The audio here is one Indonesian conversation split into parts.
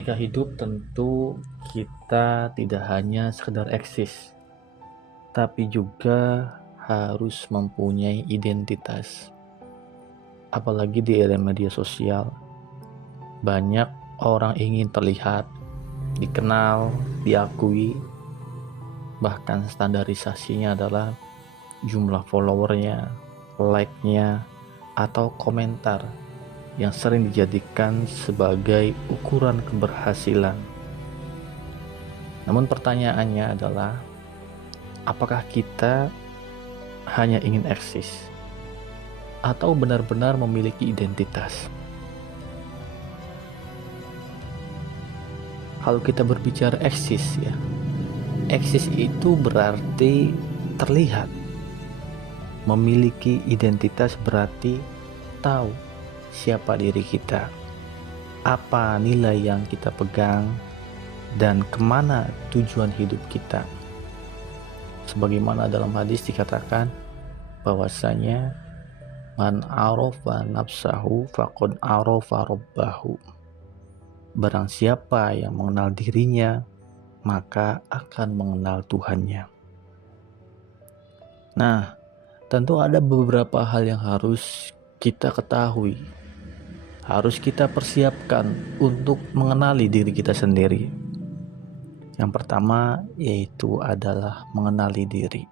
Ketika hidup tentu kita tidak hanya sekedar eksis, tapi juga harus mempunyai identitas. Apalagi di era media sosial, banyak orang ingin terlihat, dikenal, diakui, bahkan standarisasinya adalah jumlah followernya, like-nya, atau komentar yang sering dijadikan sebagai ukuran keberhasilan. Namun pertanyaannya adalah, apakah kita hanya ingin eksis atau benar-benar memiliki identitas? Kalau kita berbicara eksis ya, eksis itu berarti terlihat. Memiliki identitas berarti tahu siapa diri kita, apa nilai yang kita pegang, dan kemana tujuan hidup kita. Sebagaimana dalam hadis dikatakan bahwasanya man arafa nafsahu faqad arafa rabbahu. Barang siapa yang mengenal dirinya, maka akan mengenal Tuhannya. Nah, tentu ada beberapa hal yang harus kita ketahui, harus kita persiapkan untuk mengenali diri kita sendiri. Yang pertama yaitu adalah mengenali diri.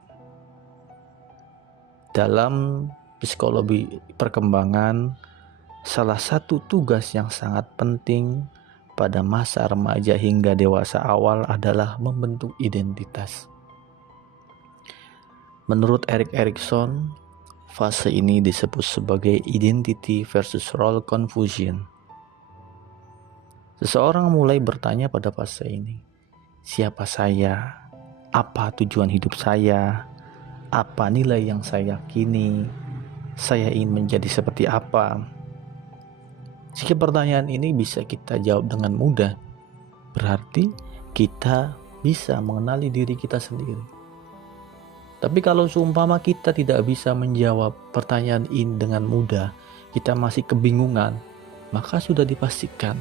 Dalam psikologi perkembangan, salah satu tugas yang sangat penting pada masa remaja hingga dewasa awal adalah membentuk identitas. Menurut Erik Erikson, fase ini disebut sebagai identity versus role confusion. Seseorang mulai bertanya pada fase ini, siapa saya? Apa tujuan hidup saya? Apa nilai yang saya yakini? Saya ingin menjadi seperti apa? Jika pertanyaan ini bisa kita jawab dengan mudah, berarti kita bisa mengenali diri kita sendiri. Tapi kalau seumpama kita tidak bisa menjawab pertanyaan ini dengan mudah, kita masih kebingungan, maka sudah dipastikan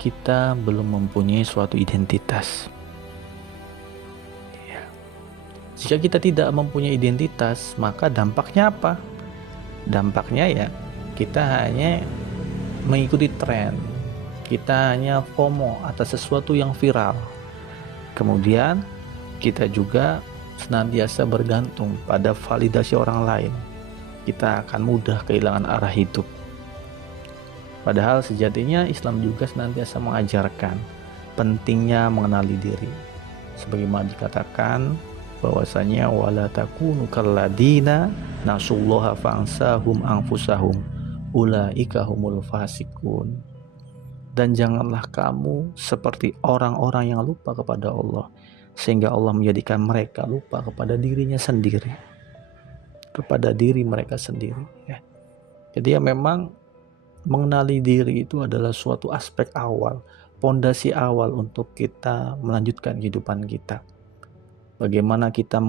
kita belum mempunyai suatu identitas. Ya. Jika kita tidak mempunyai identitas, maka dampaknya apa? Dampaknya ya kita hanya mengikuti tren, kita hanya FOMO atas sesuatu yang viral. Kemudian kita juga senantiasa bergantung pada validasi orang lain. Kita akan mudah kehilangan arah hidup. Padahal sejatinya Islam juga senantiasa mengajarkan pentingnya mengenali diri. Sebagaimana dikatakan bahwasanya wala takunu kalladina nasullaha fa'ansahum anfusahum ulaika humul fasikun. Dan janganlah kamu seperti orang-orang yang lupa kepada Allah, sehingga Allah menjadikan mereka lupa kepada dirinya sendiri, kepada diri mereka sendiri ya. Jadi ya memang mengenali diri itu adalah suatu aspek awal, pondasi awal untuk kita melanjutkan kehidupan kita. Bagaimana kita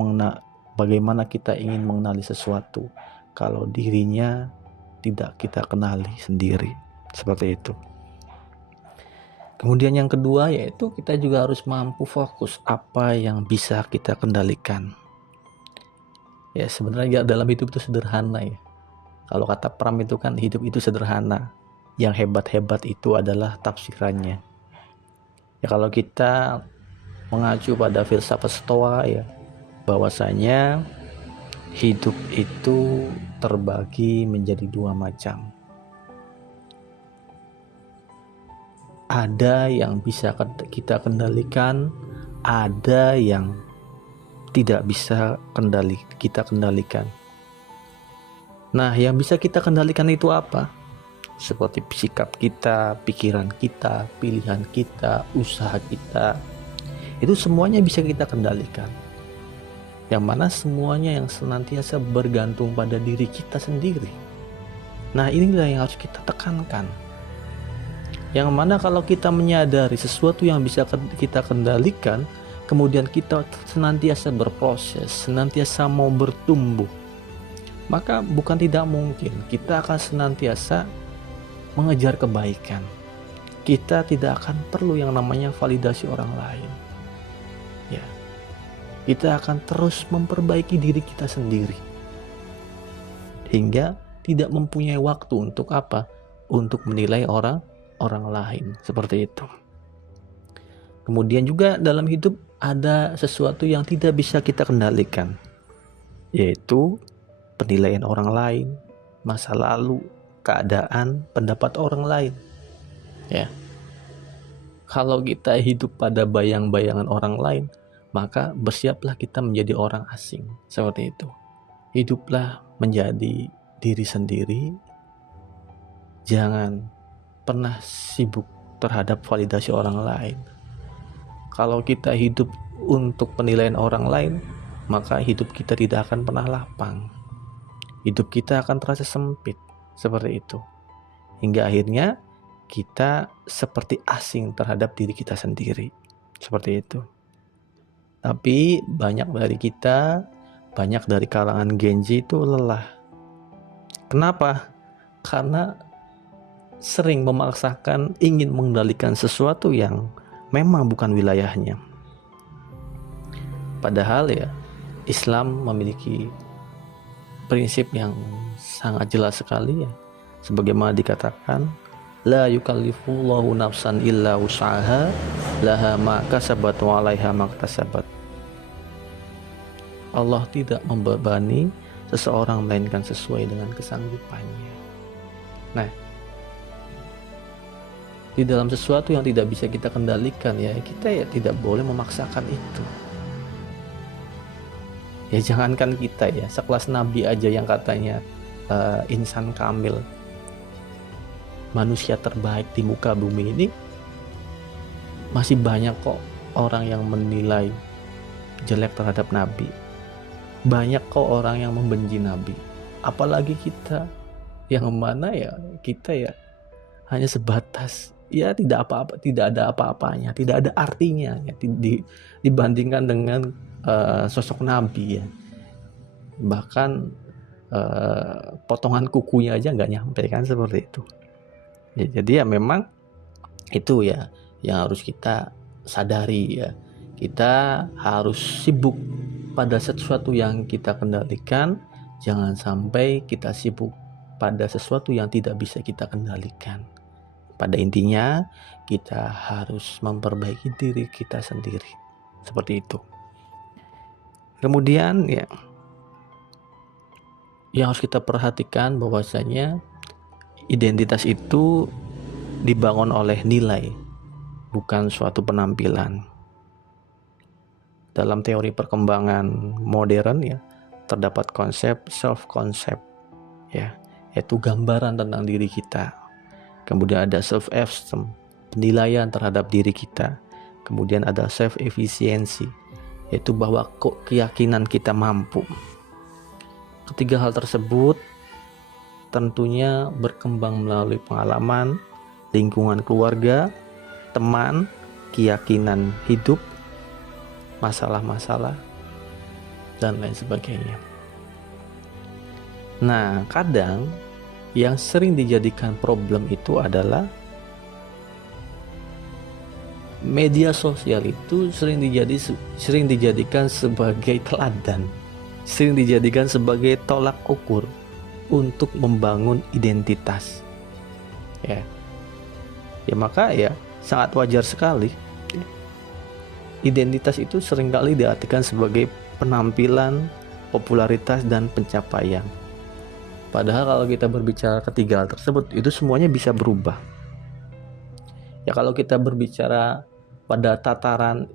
ingin mengenali sesuatu kalau dirinya tidak kita kenali sendiri, seperti itu. Kemudian yang kedua yaitu kita juga harus mampu fokus apa yang bisa kita kendalikan. Ya sebenarnya dalam hidup itu sederhana ya. Kalau kata Pram itu kan hidup itu sederhana. Yang hebat-hebat itu adalah tafsirannya. Ya kalau kita mengacu pada filsafat Stoa ya, bahwasanya hidup itu terbagi menjadi dua macam. Ada yang bisa kita kendalikan, ada yang tidak bisa kita kendalikan. Nah, yang bisa kita kendalikan itu apa? Seperti sikap kita, pikiran kita, pilihan kita, usaha kita. Itu semuanya bisa kita kendalikan. Yang mana semuanya yang senantiasa bergantung pada diri kita sendiri. Nah, inilah yang harus kita tekankan. Yang mana kalau kita menyadari sesuatu yang bisa kita kendalikan, kemudian kita senantiasa berproses, senantiasa mau bertumbuh, maka bukan tidak mungkin kita akan senantiasa mengejar kebaikan. kita tidak akan perlu yang namanya validasi orang lain. Ya. Kita akan terus memperbaiki diri kita sendiri. Hingga tidak mempunyai waktu untuk apa? Untuk menilai orang lain, seperti itu. Kemudian juga dalam hidup ada sesuatu yang tidak bisa kita kendalikan, yaitu penilaian orang lain, masa lalu, keadaan, pendapat orang lain. Ya. Kalau kita hidup pada bayang-bayangan orang lain, maka bersiaplah kita menjadi orang asing, seperti itu. Hiduplah menjadi diri sendiri. Jangan pernah sibuk terhadap validasi orang lain. Kalau kita hidup untuk penilaian orang lain, maka hidup kita tidak akan pernah lapang. Hidup kita akan terasa sempit, seperti itu. Hingga akhirnya kita seperti asing terhadap diri kita sendiri, seperti itu. Tapi banyak dari kita, banyak dari kalangan Gen Z itu lelah. Kenapa? Karena sering memaksakan ingin mengendalikan sesuatu yang memang bukan wilayahnya. Padahal ya, Islam memiliki prinsip yang sangat jelas sekali ya. Sebagaimana dikatakan, la yukallifullahu nafsan illa wus'aha laha ma kasabat wa 'alaiha ma iktasabat. Allah tidak membebani seseorang melainkan sesuai dengan kesanggupannya. Nah, di dalam sesuatu yang tidak bisa kita kendalikan ya, kita ya tidak boleh memaksakan itu. Ya jangankan kita ya, sekelas Nabi aja yang katanya insan kamil, manusia terbaik di muka bumi ini, masih banyak kok orang yang menilai jelek terhadap Nabi. Banyak kok orang yang membenci Nabi. Apalagi kita yang mana ya, kita ya hanya sebatas ya tidak apa-apa, tidak ada apa-apanya, tidak ada artinya ya, dibandingkan dengan sosok Nabi ya. Bahkan potongan kukunya aja nggak nyampe kan, seperti itu. Ya, jadi ya memang itu ya yang harus kita sadari ya. Kita harus sibuk pada sesuatu yang kita kendalikan. Jangan sampai kita sibuk pada sesuatu yang tidak bisa kita kendalikan. Pada intinya kita harus memperbaiki diri kita sendiri, seperti itu. Kemudian ya, yang harus kita perhatikan bahwasanya identitas itu dibangun oleh nilai, bukan suatu penampilan. Dalam teori perkembangan modern ya, terdapat konsep self concept ya, yaitu gambaran tentang diri kita. Kemudian ada self esteem, penilaian terhadap diri kita. Kemudian ada self efficiency, yaitu bahwa keyakinan kita mampu. Ketiga hal tersebut tentunya berkembang melalui pengalaman, lingkungan keluarga, teman, keyakinan hidup, masalah-masalah, dan lain sebagainya. Nah, kadang yang sering dijadikan problem itu adalah media sosial itu sering dijadikan sebagai teladan, sering dijadikan sebagai tolak ukur untuk membangun identitas. Ya maka ya sangat wajar sekali identitas itu seringkali diartikan sebagai penampilan, popularitas, dan pencapaian. Padahal kalau kita berbicara ketiga hal tersebut, itu semuanya bisa berubah. Ya kalau kita berbicara pada tataran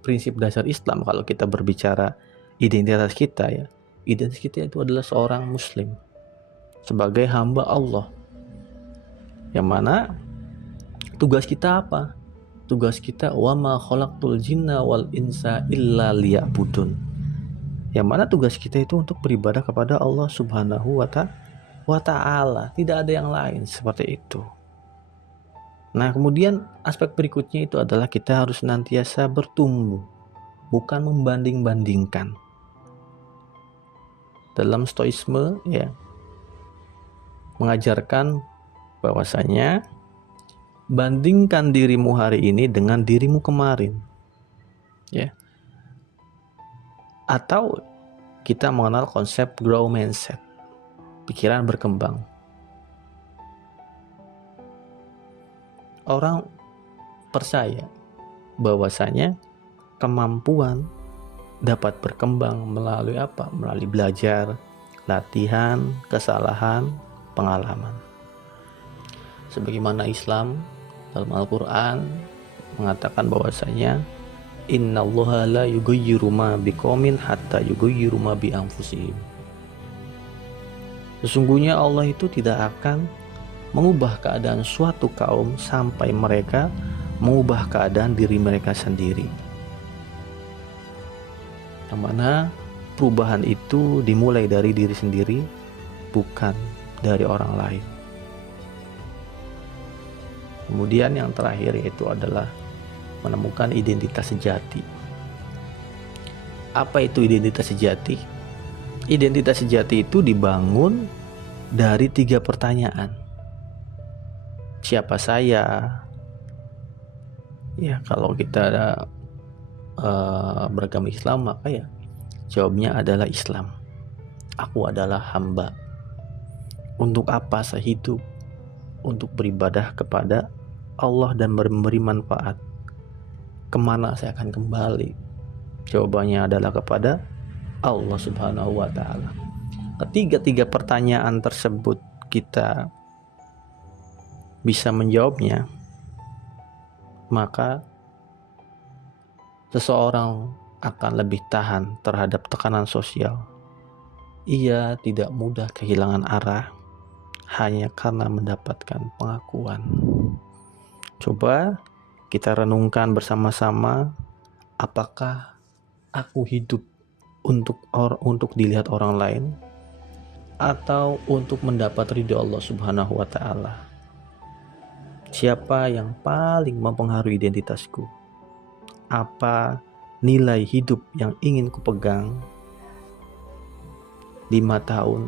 prinsip dasar Islam, kalau kita berbicara identitas kita ya, identitas kita itu adalah seorang muslim sebagai hamba Allah, yang mana tugas kita apa? Tugas kita wa ma khalaqtul jinna wal insa illa liya'budun, yang mana tugas kita itu untuk beribadah kepada Allah Subhanahu wa ta'ala, tidak ada yang lain, seperti itu. Nah kemudian aspek berikutnya itu adalah kita harus senantiasa bertumbuh, bukan membanding-bandingkan. Dalam stoisme ya mengajarkan bahwasanya Bandingkan dirimu hari ini dengan dirimu kemarin, ya. Atau kita mengenal konsep grow mindset, pikiran berkembang. Orang percaya bahwasanya kemampuan dapat berkembang melalui apa? Melalui belajar, latihan, kesalahan, pengalaman. Sebagaimana Islam dalam Al-Quran mengatakan bahwasanya innallaha la yughayyiru ma biqaumin hatta yughayyiru ma bi anfusihim. Sesungguhnya Allah itu tidak akan mengubah keadaan suatu kaum sampai mereka mengubah keadaan diri mereka sendiri. Yang mana perubahan itu dimulai dari diri sendiri, bukan dari orang lain. Kemudian yang terakhir yaitu adalah menemukan identitas sejati. Apa itu identitas sejati? Identitas sejati itu dibangun dari 3 pertanyaan. Siapa saya? Ya, kalau kita beragama Islam, maka ya jawabnya adalah Islam. Aku adalah hamba. Untuk apa saya hidup? Untuk beribadah kepada Allah dan memberi manfaat. Kemana saya akan kembali? Jawabannya adalah kepada Allah Subhanahu wa Ta'ala. Ketiga pertanyaan tersebut kita bisa menjawabnya, maka seseorang akan lebih tahan terhadap tekanan sosial. Ia tidak mudah kehilangan arah hanya karena mendapatkan pengakuan. Coba kita renungkan bersama-sama, apakah aku hidup untuk dilihat orang lain atau untuk mendapat ridho Allah Subhanahu wa Ta'ala? Siapa yang paling mempengaruhi identitasku? Apa nilai hidup yang ingin kupegang 5 tahun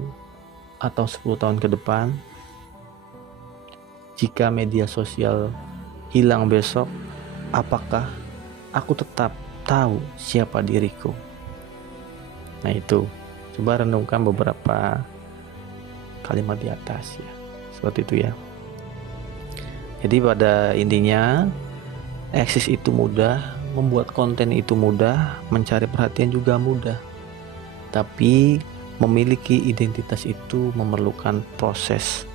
atau 10 tahun ke depan? Jika media sosial hilang besok, apakah aku tetap tahu siapa diriku? Nah, itu coba renungkan beberapa kalimat di atas ya. Seperti itu ya. Jadi pada intinya eksis itu mudah, membuat konten itu mudah, mencari perhatian juga mudah. Tapi memiliki identitas itu memerlukan proses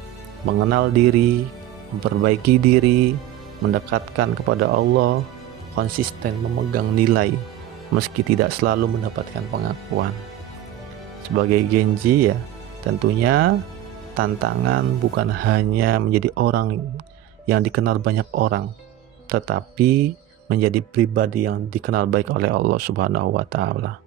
mengenal diri, memperbaiki diri, mendekatkan kepada Allah, konsisten memegang nilai meski tidak selalu mendapatkan pengakuan. Sebagai Genji ya, tentunya tantangan bukan hanya menjadi orang yang dikenal banyak orang, tetapi menjadi pribadi yang dikenal baik oleh Allah Subhanahu wa Ta'ala.